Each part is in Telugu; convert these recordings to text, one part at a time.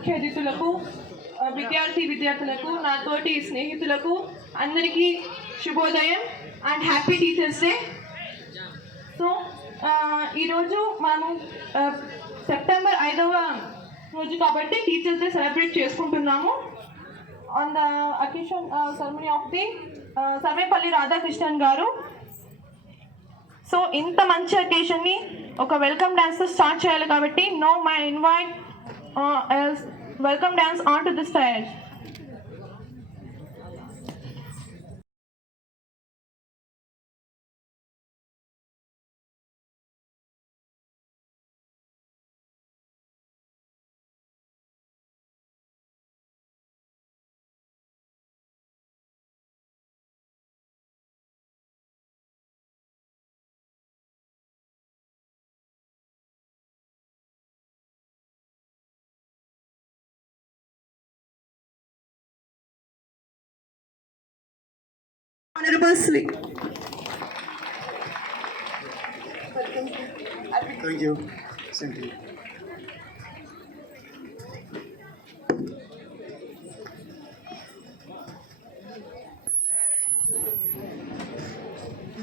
ముఖ్య అతిథులకు, విద్యార్థులకు, నా తోటి స్నేహితులకు అందరికీ శుభోదయం and happy teachers day. So ఈరోజు మనము సెప్టెంబర్ 5వ రోజు కాబట్టి టీచర్స్ డే సెలబ్రేట్ చేసుకుంటున్నాము. On the occasion ceremony of the Sarvepalli Radhakrishnan గారు. సో ఇంత మంచి అకేషన్ని ఒక వెల్కమ్ డ్యాన్స్తో స్టార్ట్ చేయాలి కాబట్టి no my invite welcome dance on to the stage. Honorable Sri. Thank you. Thank you.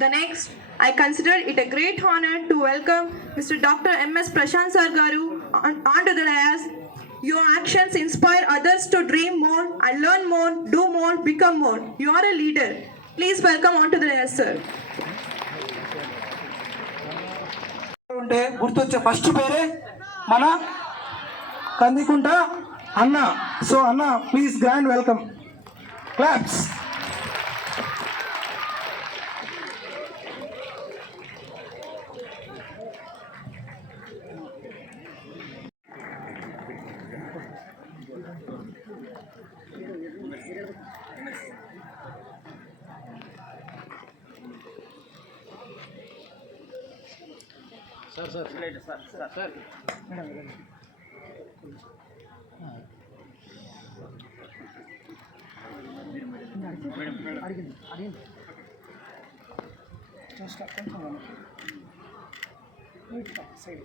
The next, I consider it a great honor to welcome Mr. Dr. M.S. Prashant Sir Garu onto the dais. Your actions inspire others to dream more and learn more, do more, become more. You are a leader. Please welcome onto the dais, sir. ఉంటే గుర్తొచ్చే ఫస్ట్ పేరే మన కందికుంట అన్న. సో అన్న please grand welcome. Claps. Sir అడిగింది సైడ్.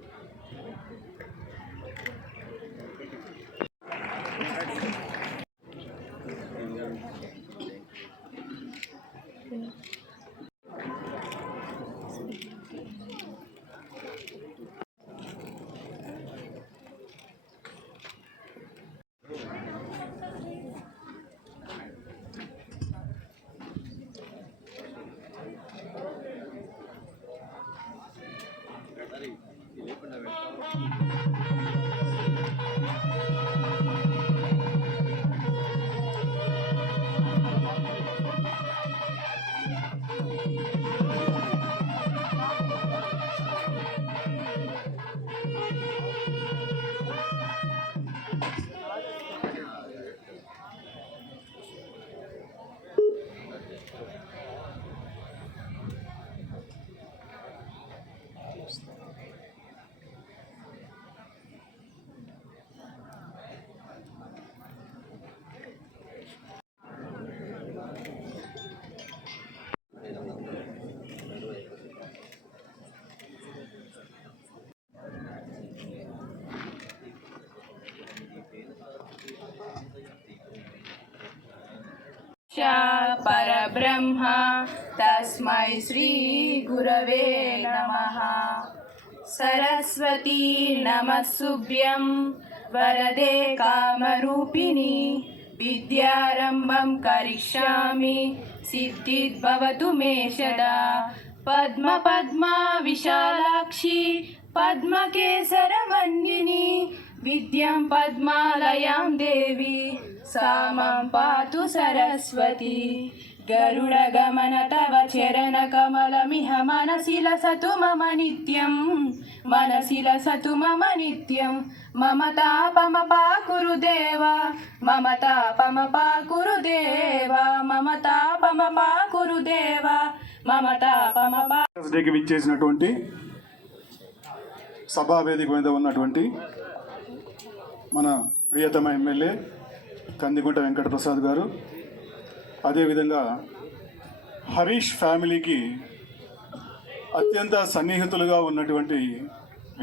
परब्रह्म तस्मै श्री गुरवे नमः. सरस्वती नमस्तुभ्यं वरदे कामरूपिणी विद्यारम्भं करिष्यामि सिद्धिर्भवतु मे सदा. पद्मा विशालाक्षी पद्मकेसरमण्डिनी विद्यां पद्मालयां देवी सामां पातु सरस्वती. गरुडगमन तव चरणकमलमिह मनसि लसतु मम नित्यं. मनसि लसतु मम नित्यं. मम तापमपा कुरुदेव. मम तापमपा कुरुदेव. मम तापमपा कुरुदेव. मम तापमपा. విచ్చేసినటువంటి సభా వేదిక మీద ఉన్నటువంటి మన ప్రియతమ ఎమ్మెల్యే కందికుంట వెంకటప్రసాద్ గారు, అదేవిధంగా హరీష్ ఫ్యామిలీకి అత్యంత సన్నిహితులుగా ఉన్నటువంటి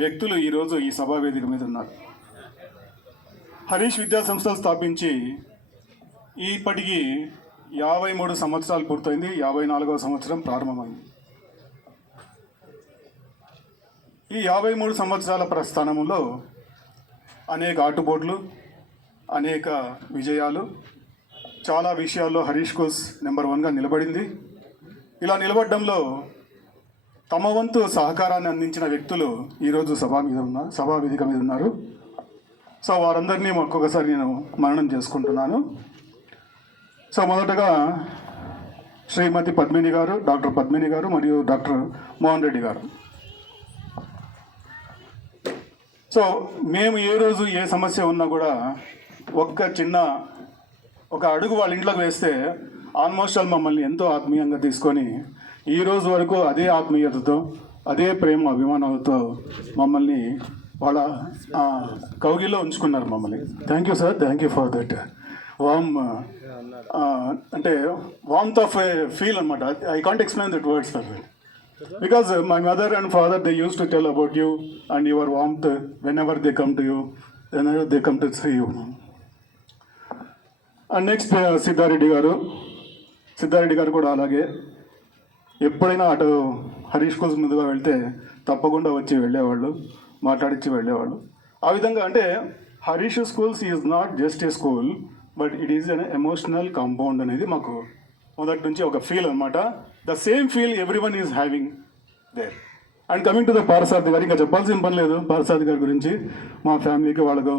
వ్యక్తులు ఈరోజు ఈ సభా వేదిక మీద ఉన్నారు. హరీష్ విద్యా సంస్థలు స్థాపించి ఇప్పటికీ 53 సంవత్సరాలు పూర్తయింది. 54వ సంవత్సరం ప్రారంభమైంది. ఈ 53 సంవత్సరాల ప్రస్థానంలో అనేక ఆటుపోట్లు, అనేక విజయాలు, చాలా విషయాల్లో హరీష్ స్కూల్స్ నెంబర్ 1గా నిలబడింది. ఇలా నిలబడడంలో తమ వంతు సహకారాన్ని అందించిన వ్యక్తులు ఈరోజు సభా వేదిక మీద ఉన్నారు. సో వారందరినీ ఒక్కొక్కసారి నేను మననం చేసుకుంటున్నాను. సో మొదటగా శ్రీమతి పద్మిని గారు, డాక్టర్ పద్మిని గారు మరియు డాక్టర్ మోహన్ రెడ్డి గారు. సో మేము ఏ రోజు ఏ సమస్య ఉన్నా కూడా ఒక అడుగు వాళ్ళ ఇంట్లోకి వేస్తే ఆల్మోస్ట్ ఆల్ మమ్మల్ని ఎంతో ఆత్మీయంగా తీసుకొని ఈ రోజు వరకు అదే ఆత్మీయతతో, అదే ప్రేమ అభిమానాలతో మమ్మల్ని వాళ్ళ కౌగిల్లో ఉంచుకున్నారు మమ్మల్ని. Thank you sir, thank you for that అంటే వార్మ్త్ ఆఫ్ ఫీల్ అనమాట. I can't explain that words sir. Because my mother and father, they used to tell about you and your warmth whenever they come to you, whenever they come to see you. And next, Siddhareddy garu కూడా అలాగే ఎప్పుడైనా అటు హరీష్ స్కూల్స్ ముందుగా వెళ్తే తప్పకుండా వచ్చి వెళ్ళేవాళ్ళు, మాట్లాడించి వెళ్ళేవాళ్ళు. ఆ విధంగా అంటే Harish schools is not just a school, but it is an emotional compound అనేది మాకు మొదటి నుంచి ఒక ఫీల్ అనమాట. The same feel every one is having there. And coming to the Parthasarathi గారు, ఇంకా చెప్పాల్సిన పని లేదు పారసారథి గారి గురించి. మా ఫ్యామిలీకి వాళ్ళగా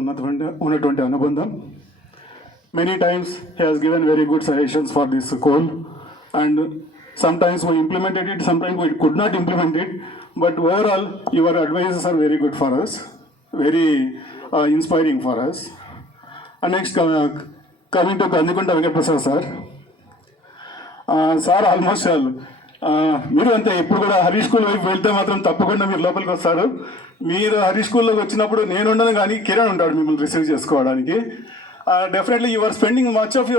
ఉన్నటువంటి అనుబంధం. Many times he has given very good suggestions for this school and sometimes we implemented it, sometimes we could not implement it, but overall your advices are very good for us, very inspiring for us. And next, coming to Kandikunta Venkata Prasad sir. Sir almost మీరు అంతే, ఎప్పుడు కూడా హరీష్ స్కూల్ వైపు వెళ్తే మాత్రం తప్పకుండా మీరు లోపలికి వస్తారు. మీరు హరీష్ స్కూల్లోకి వచ్చినప్పుడు నేను ఉండను కానీ కిరణ్ ఉంటాడు మిమ్మల్ని రిసీవ్ చేసుకోవడానికి. Definitely you are spending much of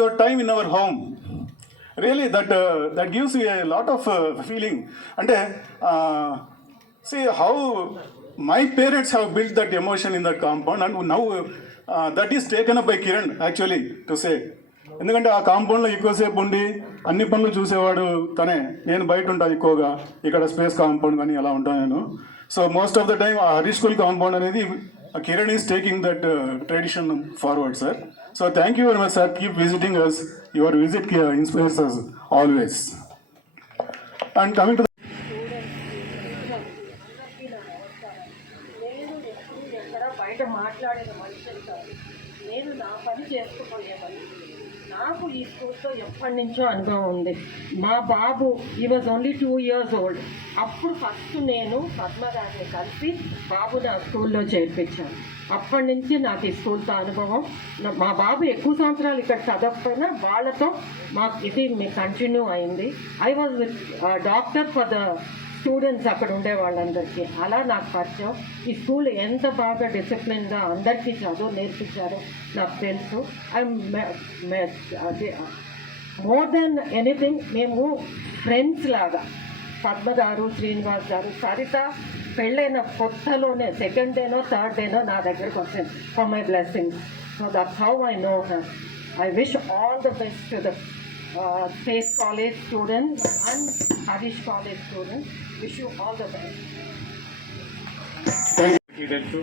your time in our home. Really that gives you a lot of feeling. అంటే see how my parents have built that emotion in that compound, and now that is taken up by Kiran actually to say. ఎందుకంటే ఆ కాంపౌండ్లో ఎక్కువసేపు ఉండి అన్ని పనులు చూసేవాడు తనే. నేను బయట ఉంటాను ఎక్కువగా, ఇక్కడ స్పేస్ కాంపౌండ్ కానీ అలా ఉంటాను నేను. So most of the time ఆ హరీష్ స్కూల్ కాంపౌండ్ అనేది Kiran is taking that tradition forward sir. So thank you very much sir. Keep visiting us. Your visit inspires us always. And coming to బయట మాట్లాడేది మనుషులు కాదు, నేను నా పని చేసుకుపోయే పని. నాకు ఈ స్కూల్తో ఎప్పటి నుంచో అనుభవం ఉంది. మా బాబు ఈ వాజ్ ఓన్లీ 2 years old. అప్పుడు ఫస్ట్ నేను పద్మ గారిని కలిసి బాబుని ఆ స్కూల్లో చేర్పించాను. అప్పటి నుంచి నాకు ఈ స్కూల్తో అనుభవం. మా బాబు ఎక్కువ సంవత్సరాలు ఇక్కడ చదవకపోయినా వాళ్ళతో మాకు ఇది కంటిన్యూ అయింది. I was with doctor for the students అక్కడ ఉండే వాళ్ళందరికీ. అలా నాకు పరిచయం. ఈ స్కూల్ ఎంత బాగా డిసిప్లిన్గా అందరికీ చదువు నేర్పించారో నాకు తెలుసు. మోర్ దెన్ ఎనీథింగ్ మేము ఫ్రెండ్స్ లాగా, పద్మ గారు, శ్రీనివాస్ గారు, సరిత పెళ్ళైన కొత్తలోనే 2nd day, 3rd day నా దగ్గరకు వచ్చింది for my blessings. So that's how I know her. I wish all the best to the Faith College students and Harish College students. Wish you all the best. తెలుసు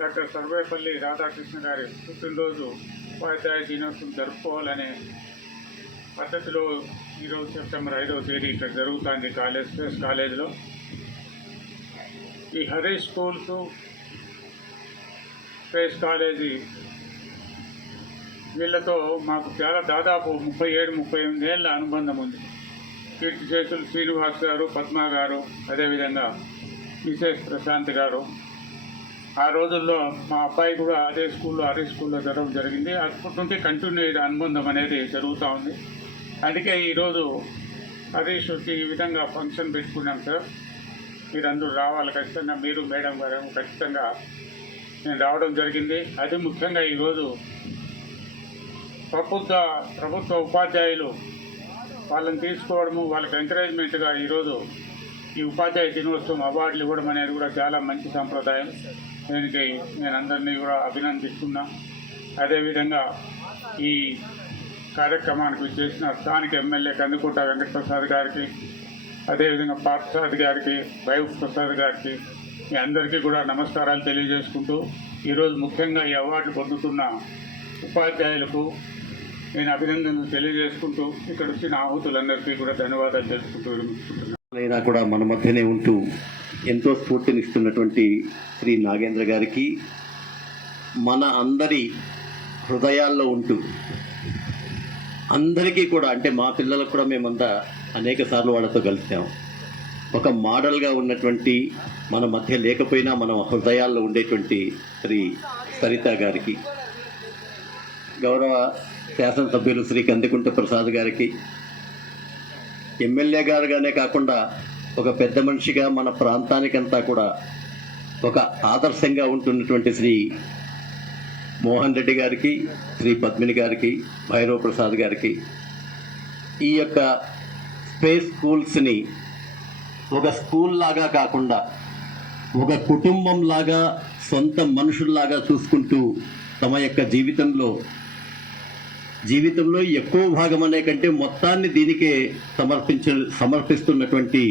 డాక్టర్ సర్వేపల్లి రాధాకృష్ణ గారి పుట్టినరోజు ఉపాధ్యాయ దినోత్సవం జరుపుకోవాలనే పద్ధతిలో ఈరోజు సెప్టెంబర్ 5వ తేదీ ఇక్కడ జరుగుతుంది స్పేస్ కాలేజీలో. ఈ హరీష్ స్కూల్స్ స్పేస్ కాలేజీ వీళ్ళతో మాకు చాలా దాదాపు 37-38 ఏళ్ళ అనుబంధం ఉంది. కీర్తి చేతులు శ్రీనివాస్ గారు, పద్మ గారు, అదేవిధంగా మిసెస్ ప్రశాంత్ గారు. ఆ రోజుల్లో మా అబ్బాయి కూడా అదే స్కూల్లో హరీష్ స్కూల్లో జరగడం జరిగింది. అప్పటి నుండి కంటిన్యూ అనుబంధం అనేది జరుగుతూ ఉంది. అందుకే ఈరోజు హరీష్కి ఈ విధంగా ఫంక్షన్ పెట్టుకున్నాం సార్. మీరందరూ రావాలి ఖచ్చితంగా. మీరు మేడం గారు ఖచ్చితంగా నేను రావడం జరిగింది. అది ముఖ్యంగా ఈరోజు ప్రభుత్వ ఉపాధ్యాయులు వాళ్ళని తీసుకోవడము, వాళ్ళకి ఎంకరేజ్మెంట్గా ఈరోజు ఈ ఉపాధ్యాయ దినోత్సవం అవార్డులు ఇవ్వడం అనేది కూడా చాలా మంచి సంప్రదాయం. దీనికి నేను అందరినీ కూడా అభినందిస్తున్నా. అదేవిధంగా ఈ కార్యక్రమానికి చేసిన స్థానిక ఎమ్మెల్యే కందుకుంట వెంకటప్రసాద్ గారికి, అదేవిధంగా పార్థసారథి గారికి, వైవ్ ప్రసాద్ గారికి, మీ అందరికీ కూడా నమస్కారాలు తెలియజేసుకుంటూ, ఈరోజు ముఖ్యంగా ఈ అవార్డు పొందుతున్న ఉపాధ్యాయులకు నేను అభినందనలు తెలియజేసుకుంటూ ఇక్కడ వచ్చిన ఆహుతులందరికీ కూడా ధన్యవాదాలు తెలుసుకుంటూ విరమిస్తున్నాను. అయినా కూడా మన మధ్యనే ఉంటూ ఎంతో స్ఫూర్తినిస్తున్నటువంటి శ్రీ నాగేంద్ర గారికి, మన అందరి హృదయాల్లో ఉంటూ అందరికీ కూడా, అంటే మా పిల్లలకు కూడా మేమంతా అనేక సార్లు వాళ్ళతో కలిసాం, ఒక మోడల్గా ఉన్నటువంటి, మన మధ్య లేకపోయినా మన హృదయాల్లో ఉండేటువంటి శ్రీ సరిత గారికి, గౌరవ శాసనసభ్యులు శ్రీ కందికుంట ప్రసాద్ గారికి, ఎమ్మెల్యే గారుగానే కాకుండా ఒక పెద్ద మనిషిగా మన ప్రాంతానికంతా కూడా ఒక ఆదర్శంగా ఉంటున్నటువంటి శ్రీ మోహన్ రెడ్డి గారికి, శ్రీ పద్మిని గారికి, భైరవ్ ప్రసాద్ గారికి, ఈ యొక్క స్పేస్ స్కూల్స్ని ఒక స్కూల్ లాగా కాకుండా ఒక కుటుంబం లాగా, సొంత మనుషుల్లాగా చూసుకుంటూ తమ యొక్క జీవితంలో ఎక్కువ భాగం అనే కంటే మొత్తాన్ని దీనికే సమర్పిస్తున్నటువంటి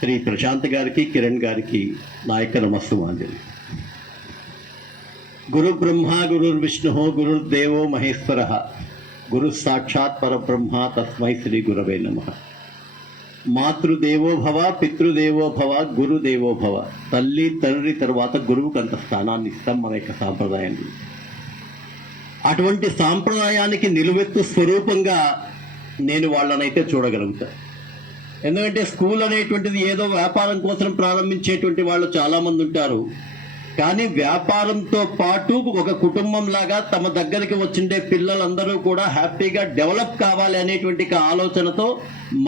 శ్రీ ప్రశాంత్ గారికి, కిరణ్ గారికి నా యొక్క నమస్సుమాంజలి. గురు బ్రహ్మ గురుర్విష్ణు గురుర్దేవో మహేశ్వర గురు సాక్షాత్ పరబ్రహ్మ తస్మై శ్రీ గురవే నమః. మాతృదేవో భవ, పితృదేవో భవ, గురుదేవో భవ. తల్లి తండ్రి తర్వాత గురువుకు అంత స్థానాన్ని ఇస్తాం మన యొక్క సాంప్రదాయాన్ని. అటువంటి సాంప్రదాయానికి నిలువెత్తు స్వరూపంగా నేను వాళ్ళనైతే చూడగలుగుతా. ఎందుకంటే స్కూల్ అనేటువంటిది ఏదో వ్యాపారం కోసం ప్రారంభించేటువంటి వాళ్ళు చాలామంది ఉంటారు. కానీ వ్యాపారంతో పాటు ఒక కుటుంబం లాగా తమ దగ్గరికి వచ్చిండే పిల్లలందరూ కూడా హ్యాపీగా డెవలప్ కావాలి అనేటువంటి ఆలోచనతో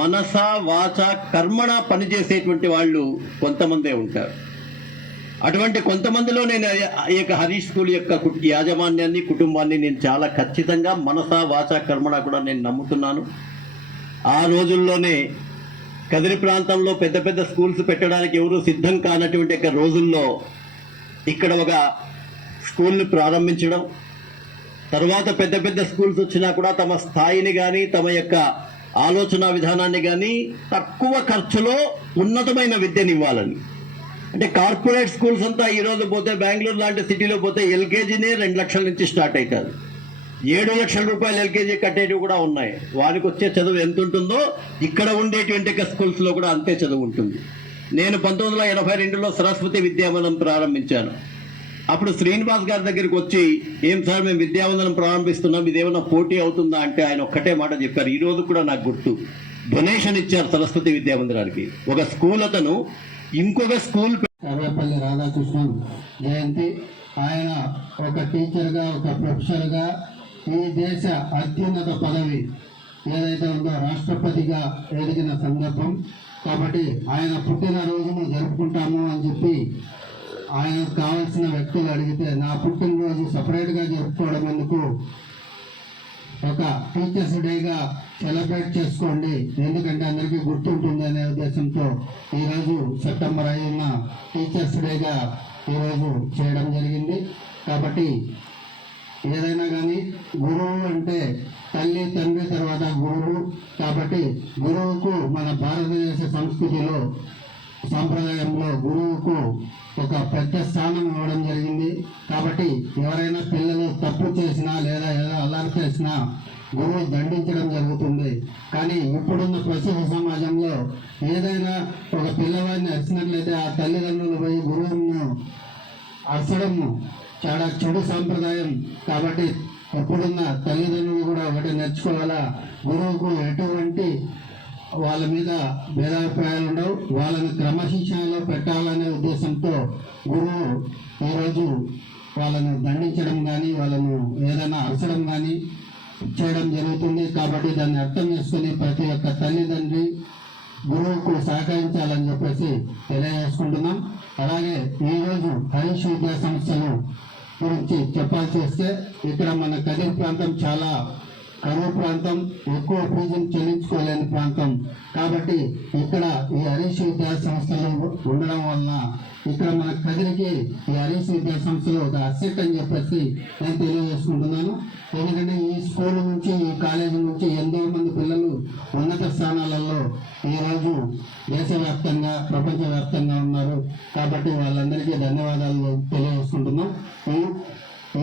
మనస వాచ కర్మణ పనిచేసేటువంటి వాళ్ళు కొంతమందే ఉంటారు. అటువంటి కొంతమందిలో నేను ఈ యొక్క హరీష్ స్కూల్ యొక్క యాజమాన్యాన్ని, కుటుంబాన్ని నేను చాలా ఖచ్చితంగా మనస వాచ కర్మణ కూడా నేను నమ్ముతున్నాను. ఆ రోజుల్లోనే కదిరి ప్రాంతంలో పెద్ద పెద్ద స్కూల్స్ పెట్టడానికి ఎవరూ సిద్ధం కానటువంటి యొక్క రోజుల్లో ఇక్కడ ఒక స్కూల్ని ప్రారంభించడం, తర్వాత పెద్ద పెద్ద స్కూల్స్ వచ్చినా కూడా తమ స్థాయిని కానీ, తమ యొక్క ఆలోచన విధానాన్ని కానీ తక్కువ ఖర్చులో ఉన్నతమైన విద్యను ఇవ్వాలని. అంటే కార్పొరేట్ స్కూల్స్ అంతా ఈరోజు పోతే, బెంగళూరు లాంటి సిటీలో పోతే ఎల్కేజీనే 2 లక్షల నుంచి స్టార్ట్ అవుతుంది. 7 లక్షల రూపాయలు ఎల్కేజీ కట్టేటివి కూడా ఉన్నాయి. వారికి వచ్చే చదువు ఎంత ఉంటుందో ఇక్కడ ఉండేటువంటి స్కూల్స్లో కూడా అంతే చదువు ఉంటుంది. నేను 1982లో సరస్వతి విద్యావందనం ప్రారంభించాను. అప్పుడు శ్రీనివాస్ గారి దగ్గరికి వచ్చి, ఏం సార్ మేము విద్యావందనం ప్రారంభిస్తున్నాం, ఇదేమన్నా పోటీ అవుతుందా అంటే ఆయన ఒక్కటే మాట చెప్పారు, ఈరోజు కూడా నాకు గుర్తు. డొనేషన్ ఇచ్చారు సరస్వతి విద్యామందిరానికి. ఒక స్కూల్ అతను ఇంకొక స్కూల్ సర్వేపల్లి రాధాకృష్ణన్ జయంతి. ఆయన ఒక టీచర్గా, ఒక ప్రొఫెసర్గా ఈ దేశ అత్యున్నత పదవి ఏదైతే ఉందో రాష్ట్రపతిగా ఎదిగిన సందర్భం. కాబట్టి ఆయన పుట్టినరోజును జరుపుకుంటాము అని చెప్పి ఆయనకు కావాల్సిన వ్యక్తులు అడిగితే, నా పుట్టినరోజు సపరేట్గా జరుపుకోవడం ఎందుకు, ఒక టీచర్స్ డేగా సెలబ్రేట్ చేసుకోండి, ఎందుకంటే అందరికీ గుర్తుంటుంది అనే ఉద్దేశంతో ఈరోజు సెప్టెంబర్ 5న టీచర్స్ డేగా ఈరోజు చేయడం జరిగింది. కాబట్టి ఏదైనా కానీ గురువు అంటే తల్లి తండ్రి తర్వాత గురువు. కాబట్టి గురువుకు మన భారతదేశ సంస్కృతిలో, సాంప్రదాయంలో గురువుకు ఒక పెద్ద స్థానం ఇవ్వడం జరిగింది. కాబట్టి ఎవరైనా పిల్లలు తప్పు చేసినా లేదా ఏదో అల్లరి చేసినా గురువు దండించడం జరుగుతుంది. కానీ ఇప్పుడున్న ప్రస్తుత సమాజంలో ఏదైనా ఒక పిల్లవాడిని అరిచినట్లయితే ఆ తల్లిదండ్రులు పోయి గురువును అరచడము చాలా చెడు సాంప్రదాయం. కాబట్టి ఇప్పుడున్న తల్లిదండ్రులు కూడా ఒకటి నేర్చుకోవాలా, గురువుకు ఎటువంటి వాళ్ళ మీద భేదాభిప్రాయాలు ఉండవు, వాళ్ళని క్రమశిక్షణలో పెట్టాలనే ఉద్దేశంతో గురువు ఈరోజు వాళ్ళను దండించడం కానీ, వాళ్ళను ఏదైనా అరచడం కానీ చేయడం జరుగుతుంది. కాబట్టి దాన్ని అర్థం చేసుకుని ప్రతి ఒక్క తల్లిదండ్రి గురువుకు సహకరించాలని చెప్పేసి తెలియజేసుకుంటున్నాం. అలాగే ఈరోజు హరీష్ విద్యా సంస్థలు గురించి చెప్పాల్సి వస్తే, ఇక్కడ మన కదిరి ప్రాంతం చాలా కరువు ప్రాంతం, ఎక్కువ ఫీజులు చెల్లించుకోలేని ప్రాంతం. కాబట్టి ఇక్కడ ఈ హరీష్ విద్యా సంస్థలు ఉండడం వలన ఇక్కడ మన కదిరికి ఈ హరీష్ విద్యా సంస్థలు ఒక అసెట్ అని చెప్పేసి నేను తెలియజేసుకుంటున్నాను. ఎందుకంటే ఈ స్కూల్ నుంచి, ఈ కాలేజీ నుంచి ఎంతో మంది పిల్లలు ఉన్నత స్థానాలలో ఈరోజు దేశవ్యాప్తంగా, ప్రపంచవ్యాప్తంగా ఉన్నారు. కాబట్టి వాళ్ళందరికీ ధన్యవాదాలు తెలియజేసుకుంటున్నాం.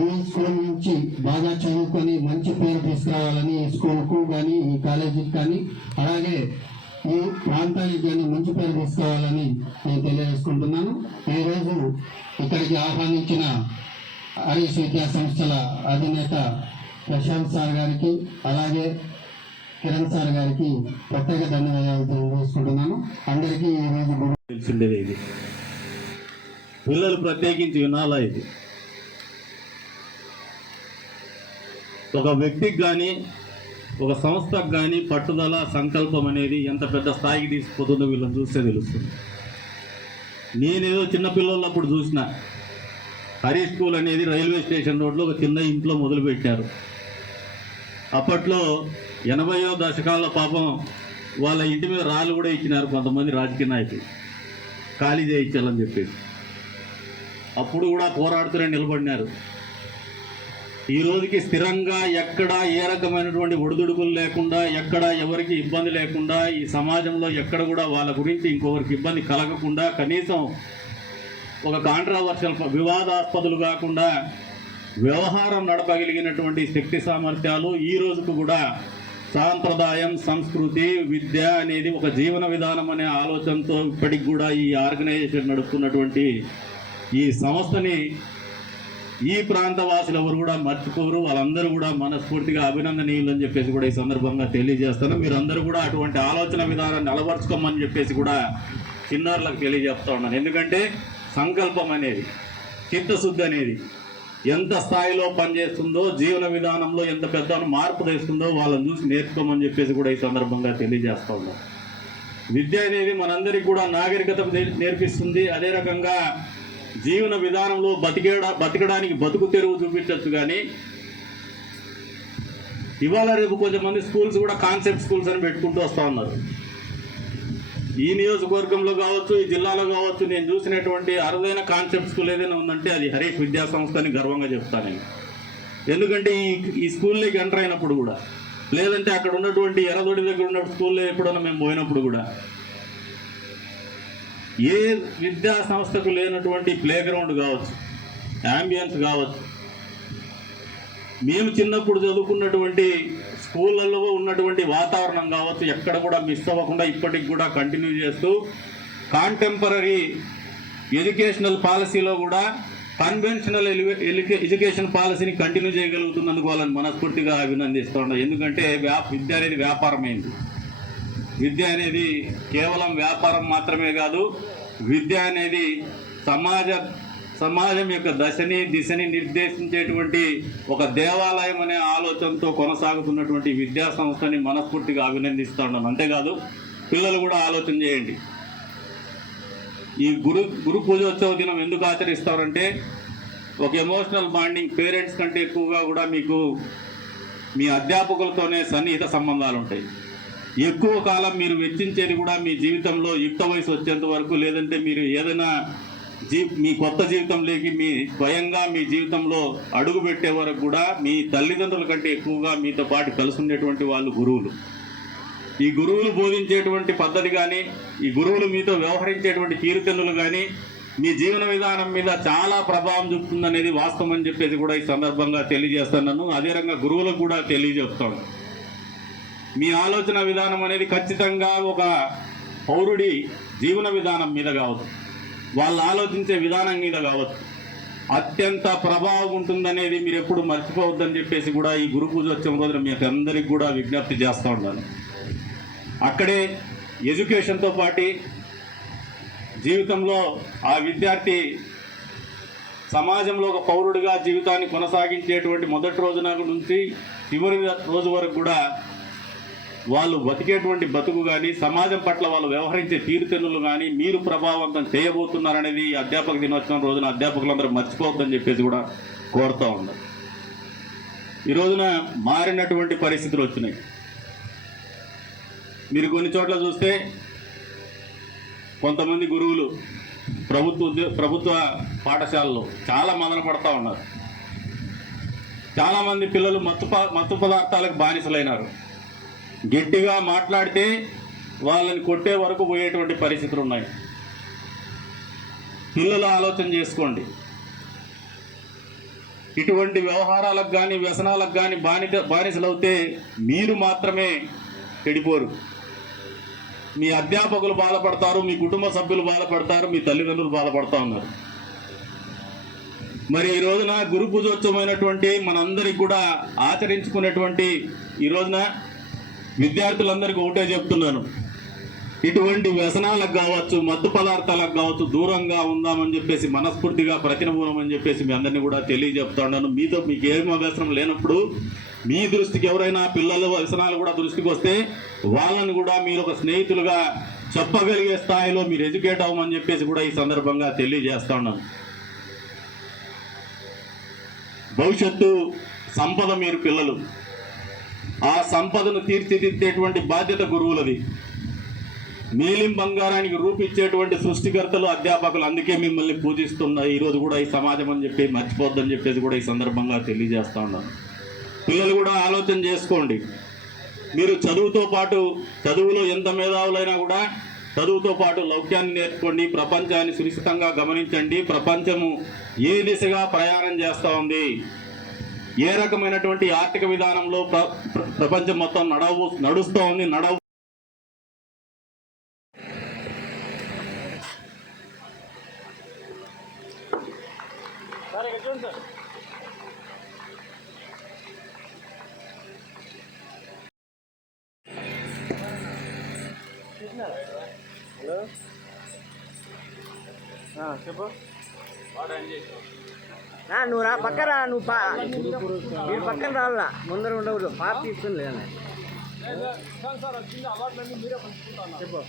ఈ స్కూల్ నుంచి బాగా చదువుకొని మంచి పేరు తీసుకురావాలని ఈ స్కూల్కు కానీ, ఈ కాలేజీకి కానీ, అలాగే ఈ ప్రాంతానికి కానీ మంచి పేరు తీసుకురావాలని నేను తెలియజేసుకుంటున్నాను. ఈరోజు ఇక్కడికి ఆహ్వానించిన హరీష్ విద్యా సంస్థల అధినేత ప్రశాంత్ సార్ గారికి, అలాగే కిరణ్ సార్ గారికి ప్రత్యేక ధన్యవాదాలు తెలియజేసుకుంటున్నాను. అందరికీ ఈరోజు తెలిసిండేది ఇది. పిల్లలు ప్రత్యేకించి వినాలా ఇది. ఒక వ్యక్తికి కానీ, ఒక సంస్థకు కానీ పట్టుదల, సంకల్పం అనేది ఎంత పెద్ద స్థాయికి తీసుకుపోతుందో వీళ్ళని చూస్తే తెలుస్తుంది. నేనేదో చిన్నపిల్లలప్పుడు చూసిన హరీష్ స్కూల్ అనేది రైల్వే స్టేషన్ రోడ్లో ఒక చిన్న ఇంట్లో మొదలుపెట్టారు. అప్పట్లో 80వ దశకాల పాపం వాళ్ళ ఇంటి మీద రాళ్ళు కూడా ఇచ్చినారు కొంతమంది రాజకీయ నాయకులు, ఖాళీ చేయించాలని చెప్పేసి. అప్పుడు కూడా పోరాడుతూనే నిలబడినారు. ఈ రోజుకి స్థిరంగా ఎక్కడ ఏ రకమైనటువంటి ఒడిదుడుకులు లేకుండా, ఎక్కడ ఎవరికి ఇబ్బంది లేకుండా, ఈ సమాజంలో ఎక్కడ కూడా వాళ్ళ గురించి ఇంకొకరికి ఇబ్బంది కలగకుండా, కనీసం ఒక కాంట్రావర్షియల్, వివాదాస్పదులు కాకుండా వ్యవహారం నడపగలిగినటువంటి శక్తి సామర్థ్యాలు ఈ రోజుకు కూడా సాంప్రదాయం, సంస్కృతి, విద్య అనేది ఒక జీవన విధానం అనే ఆలోచనతో ఇప్పటికి కూడా ఈ ఆర్గనైజేషన్ నడుపుతున్నటువంటి ఈ సంస్థని ఈ ప్రాంత వాసులు ఎవరు కూడా మర్చిపోరు. వాళ్ళందరూ కూడా మనస్ఫూర్తిగా అభినందనీయులు అని చెప్పేసి కూడా ఈ సందర్భంగా తెలియజేస్తాను. మీరందరూ కూడా అటువంటి ఆలోచన విధానాన్ని అలవర్చుకోమని చెప్పేసి కూడా చిన్నారులకు తెలియజేస్తూ ఉన్నాను. ఎందుకంటే సంకల్పం అనేది, చిత్తశుద్ధి అనేది ఎంత స్థాయిలో పనిచేస్తుందో, జీవన విధానంలో ఎంత పెద్ద మార్పు తెస్తుందో వాళ్ళని చూసి నేర్చుకోమని చెప్పేసి కూడా ఈ సందర్భంగా తెలియజేస్తూ ఉన్నాం. విద్య అనేది మనందరికీ కూడా నాగరికత నేర్పిస్తుంది. అదే రకంగా జీవన విధానంలో బతికడానికి బతుకు తెరువు చూపించవచ్చు. కానీ ఇవాళ రేపు కొంతమంది స్కూల్స్ కూడా కాన్సెప్ట్ స్కూల్స్ అని పెట్టుకుంటూ వస్తూ ఉన్నారు. ఈ నియోజకవర్గంలో కావచ్చు, ఈ జిల్లాలో కావచ్చు, నేను చూసినటువంటి అరుదైన కాన్సెప్ట్ స్కూల్ ఏదైనా ఉందంటే అది హరీష్ విద్యా సంస్థ అని గర్వంగా చెప్తాను. ఎందుకంటే ఈ స్కూల్లోకి ఎంటర్ అయినప్పుడు కూడా, లేదంటే అక్కడ ఉన్నటువంటి ఎర్రదొడి దగ్గర ఉన్న స్కూల్లో ఎప్పుడన్నా మేము పోయినప్పుడు కూడా, ఏ విద్యా సంస్థకు లేనటువంటి ప్లే గ్రౌండ్ కావచ్చు, యాంబియన్స్ కావచ్చు, మేము చిన్నప్పుడు చదువుకున్నటువంటి స్కూళ్ళల్లో ఉన్నటువంటి వాతావరణం కావచ్చు, ఎక్కడ కూడా మిస్ అవ్వకుండా ఇప్పటికి కూడా కంటిన్యూ చేస్తూ కాంటెంపరీ ఎడ్యుకేషనల్ పాలసీలో కూడా కన్వెన్షనల్ ఎడ్యుకేషన్ పాలసీని కంటిన్యూ చేయగలుగుతున్నందుకు వాళ్ళని మనస్ఫూర్తిగా అభినందిస్తూ ఉన్నాం. ఎందుకంటే విద్య అనేది వ్యాపారమైంది. విద్య అనేది కేవలం వ్యాపారం మాత్రమే కాదు, విద్య అనేది సమాజం యొక్క దిశని నిర్దేశించేటువంటి ఒక దేవాలయం అనే ఆలోచనతో కొనసాగుతున్నటువంటి విద్యా సంస్థని మనస్ఫూర్తిగా అభినందిస్తూ ఉన్నాను. అంతేకాదు పిల్లలు కూడా ఆలోచన చేయండి. ఈ గురు పూజోత్సవ దినం ఎందుకు ఆచరిస్తారంటే ఒక ఎమోషనల్ బాండింగ్, పేరెంట్స్ కంటే ఎక్కువగా కూడా మీకు మీ అధ్యాపకులతోనే సన్నిహిత సంబంధాలు ఉంటాయి. ఎక్కువ కాలం మీరు వెచ్చించేది కూడా మీ జీవితంలో యుక్త వయసు వచ్చేంత వరకు, లేదంటే మీరు ఏదైనా మీ కొత్త జీవితంలోకి మీ స్వయంగా మీ జీవితంలో అడుగు పెట్టే వరకు కూడా మీ తల్లిదండ్రుల కంటే ఎక్కువగా మీతో పాటు కలిసి ఉండేటువంటి వాళ్ళు గురువులు. ఈ గురువులు బోధించేటువంటి పద్ధతి కానీ, ఈ గురువులు మీతో వ్యవహరించేటువంటి తీరుతెన్నులు కానీ మీ జీవన విధానం మీద చాలా ప్రభావం చూపుతుందనేది వాస్తవం అని చెప్పేసి కూడా ఈ సందర్భంగా తెలియజేస్తున్నాను. అదే రకంగా గురువులకు కూడా తెలియజేస్తాను. మీ ఆలోచన విధానం అనేది ఖచ్చితంగా ఒక పౌరుడి జీవన విధానం మీద కావచ్చు, వాళ్ళు ఆలోచించే విధానం మీద కావచ్చు, అత్యంత ప్రభావం ఉంటుందనేది మీరు ఎప్పుడు మర్చిపోవద్దని చెప్పేసి కూడా ఈ గురు పూజోత్సవం రోజున మీకు అందరికీ కూడా విజ్ఞప్తి చేస్తూ ఉన్నాను. అక్కడే ఎడ్యుకేషన్తో పాటు జీవితంలో ఆ విద్యార్థి సమాజంలో ఒక పౌరుడిగా జీవితాన్ని కొనసాగించేటువంటి మొదటి రోజు నుంచి చివరి రోజు వరకు కూడా వాళ్ళు బతికేటువంటి బతుకు కానీ, సమాజం పట్ల వాళ్ళు వ్యవహరించే తీరుతెన్నులు కానీ మీరు ప్రభావవంతం చేయబోతున్నారనేది అధ్యాపక దినోత్సవం రోజున అధ్యాపకులందరూ మర్చిపోవద్దని చెప్పేసి కూడా కోరుతూ ఉన్నారు. ఈ రోజున మారినటువంటి పరిస్థితులు వచ్చినాయి. మీరు కొన్ని చోట్ల చూస్తే కొంతమంది గురువులు ప్రభుత్వ పాఠశాలలో చాలా మదన పడతా ఉన్నారు. చాలామంది పిల్లలు మత్తు పదార్థాలకు బానిసలైనారు. గట్టిగా మాట్లాడితే వాళ్ళని కొట్టే వరకు పోయేటువంటి పరిస్థితులు ఉన్నాయి. పిల్లలు ఆలోచన చేసుకోండి. ఇటువంటి వ్యవహారాలకు కానీ వ్యసనాలకు కానీ బానిసలవుతే మీరు మాత్రమే చెడిపోరు. మీ అధ్యాపకులు బాధపడతారు, మీ కుటుంబ సభ్యులు బాధపడతారు, మీ తల్లిదండ్రులు బాధపడతా ఉన్నారు. మరి ఈ రోజున గురు పూజోత్సవమైనటువంటి మనందరికి కూడా ఆచరించుకునేటువంటి ఈ రోజున విద్యార్థులందరికీ ఒకటే చెప్తున్నాను, ఇటువంటి వ్యసనాలకు కావచ్చు, మత్తు పదార్థాలకు కావచ్చు దూరంగా ఉందామని చెప్పేసి మనస్ఫూర్తిగా ప్రతినమూలమని చెప్పేసి మీ అందరినీ కూడా తెలియజెప్తా ఉన్నాను. మీకు ఏమో వ్యసనం లేనప్పుడు మీ దృష్టికి ఎవరైనా పిల్లల వ్యసనాలు కూడా దృష్టికి వస్తే వాళ్ళని కూడా మీరు ఒక స్నేహితులుగా చెప్పగలిగే స్థాయిలో మీరు ఎడ్యుకేట్ అవ్వమని చెప్పేసి కూడా ఈ సందర్భంగా తెలియజేస్తా ఉన్నాను. భవిష్యత్తు సంపద మీరు పిల్లలు. ఆ సంపదను తీర్చిదిద్దేటువంటి బాధ్యత గురువులది. నీలిం బంగారానికి రూపిచ్చేటువంటి సృష్టికర్తలు అధ్యాపకులు. అందుకే మిమ్మల్ని పూజిస్తున్న ఈరోజు కూడా ఈ సమాజం అని చెప్పి మర్చిపోద్దని చెప్పేసి కూడా ఈ సందర్భంగా తెలియజేస్తా ఉన్నాను. పిల్లలు కూడా ఆలోచన చేసుకోండి. మీరు చదువుతో పాటు చదువులో ఎంత మేధావులైనా కూడా చదువుతో పాటు లౌక్యాన్ని నేర్చుకోండి. ప్రపంచాన్ని సునిశ్చితంగా గమనించండి. ప్రపంచము ఏ దిశగా ప్రయాణం చేస్తూ ఉంది, ఏ రకమైనటువంటి ఆర్థిక విధానంలో ప్రపంచం మొత్తం నడుస్తూ ఉంది, చెప్పు. నువ్వు రా పక్కన మీరు పక్కన రావాలా, ముందర ఉండకూడదు. పాత తీసుకుని లేదా చెప్పు.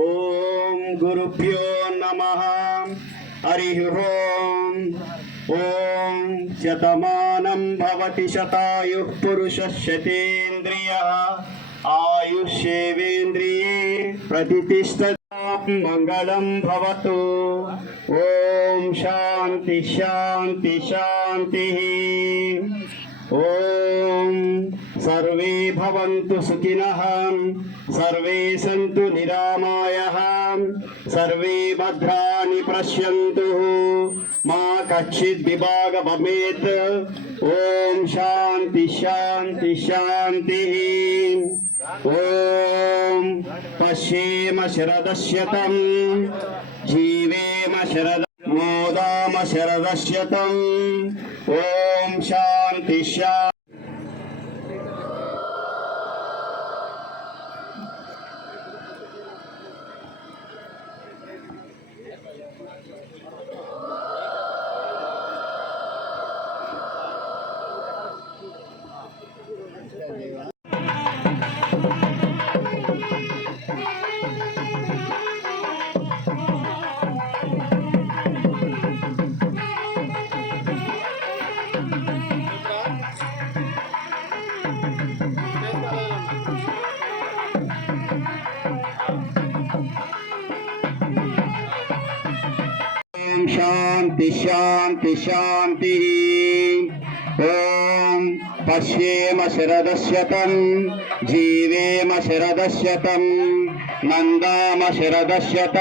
ఓం గురుభ్యో నమః. హరి ఓం. ఓం శతమానం భవతి శతాయుః పురుషః శతేంద్రియః ఆయుష్యేవేంద్రియే ప్రతిష్ఠతాం. మంగళం భవతు. ఓం శాంతి శాంతి శాంతి. ఓం సర్వే భవంతు సుఖినః, సర్వే సంతు నిరామయాః, సర్వే భద్రాణి పశ్యంతు, మా కచ్చిత్ విభాగ భవేత్. ఓం శాంతి శాంతి శాంతి. ఓం పశ్యేమ శరదశ్యతం, జీవేమ శరద మోదామ శరదశ్యతం. ఓం శాంతి శాంతి. शांति शांति शांति. ओम पश्येम शरदश्यतं, जीवेम शरदश्यतं, नन्दाम शरदश्यतं.